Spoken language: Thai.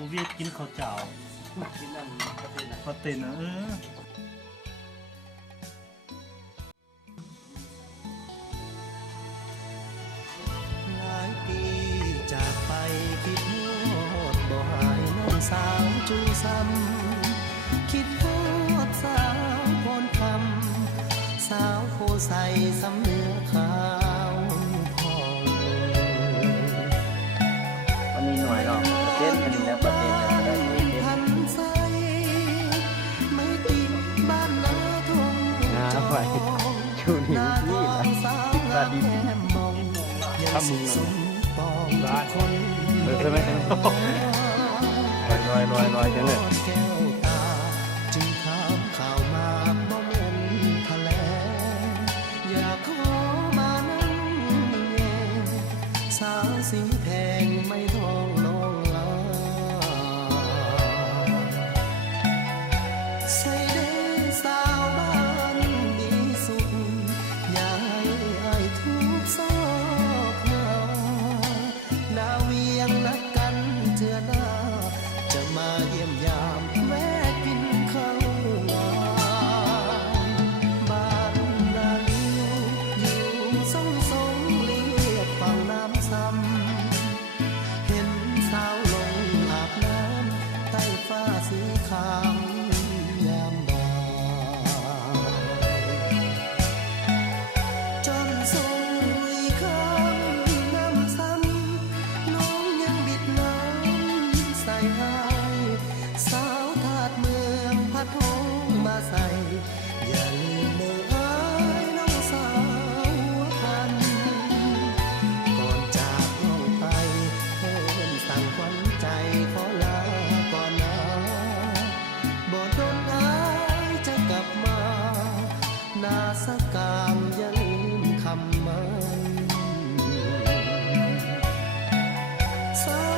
กูเวียดกินข้าวเจ้า กินนั่นก็เป็นนะ ปลาเต็นนะหลายปีจากไปคิดฮอดบ่หายน้องสาวจูซ้ำคิดฮอดสาวพรคำสาวโพใสสำเนื้อขาวพอง วันนี้หน่วยหรอกเต้นกันแล้วประเด็นอะไรก็ได้ไม่เต้น พันใสไม่ติดบ้านนาทง น้าไปชูนิ้วนี่นะตาดี ทำมือร้านคน ใช่ไหมลอยจังเลย แก้วตาจึงถามข่าวมาบ่แม่นทะเลอยากขอมานั่งแย่สาวสีแพงไม่ท้องน้องลาใส่เด้สาวบ้านดีสุดอย่าให้อายทุกซอกหน้าดาวเวียงนัดกันเทื่อหน้าจะมาเยี่ยมยามแวะกินข้าวงานบ้านนาลิวอยู่สองสงเลียบฝั่งน้ำซ้ำเห็นสาวลงอาบน้ำใต้ฟ้าสีขาวยามบ่ายจนส่งอีกคำน้ำซ้ำน้องยังบิดน้ำใส่ให้สาวทาดเมืองพัดทงมาใส่อย่าลืมเมื่ออายน้องสาวหัวพัน ก่อนจากน้องไปเพิ่นสั่งขวัญใจขอลาก่อนนะบ่โดนอายจะกลับมาหน้าสะกามอย่าลืมคำมันสาว